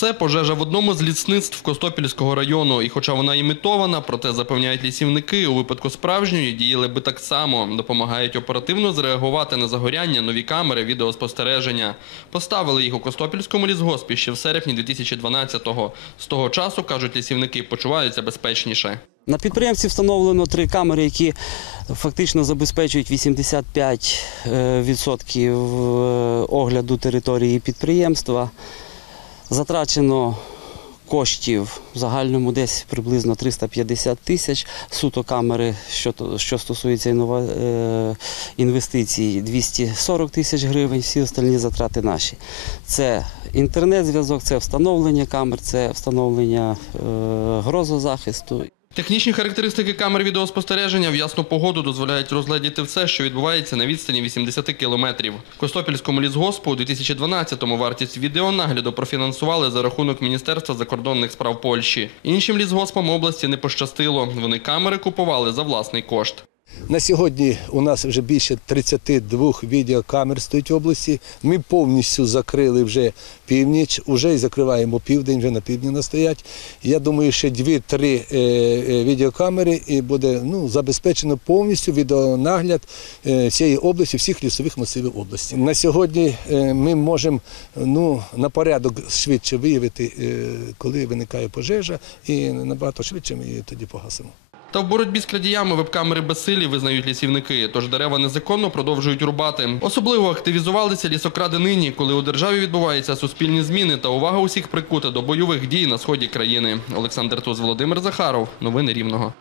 Це пожежа в одному з лісництв Костопільського району. І хоча вона імітована, проте запевняють лісівники, у випадку справжньої діяли би так само. Допомагають оперативно зреагувати на загоряння нові камери відеоспостереження. Поставили їх у Костопільському лісгоспі ще в серпні 2012-го. З того часу, кажуть лісівники, почуваються безпечніше. На підприємстві встановлено три камери, які фактично забезпечують 85% е, огляду території підприємства. Затрачено коштів в загальному десь приблизно 350 тисяч. Суто камери, що, що стосується інова, е, інвестицій, 240 тисяч гривень, всі остальні затрати наші. Це інтернет-зв'язок, це встановлення камер, це встановлення е, грозозахисту. Технічні характеристики камер відеоспостереження в ясну погоду дозволяють розгледіти все, що відбувається на відстані 80 кілометрів. Костопільському лісгоспу у 2012-му вартість відеонагляду профінансували за рахунок Міністерства закордонних справ Польщі. Іншим лісгоспам області не пощастило. Вони камери купували за власний кошт. На сьогодні у нас вже більше 32 відеокамер стоїть в області. Ми повністю закрили вже північ, вже і закриваємо південь, вже на півдні настоять. Я думаю, ще 2-3 е, е, відеокамери і буде ну, забезпечено повністю відеонагляд е, цієї області, всіх лісових масивів області. На сьогодні е, ми можемо ну, на порядок швидше виявити, е, коли виникає пожежа, і набагато швидше ми її тоді погасимо. Та в боротьбі з крадіями веб-камери безсилі, визнають лісівники, тож дерева незаконно продовжують рубати. Особливо активізувалися лісокради нині, коли у державі відбуваються суспільні зміни та увага усіх прикута до бойових дій на сході країни. Олександр Туз, Володимир Захаров. Новини Рівного.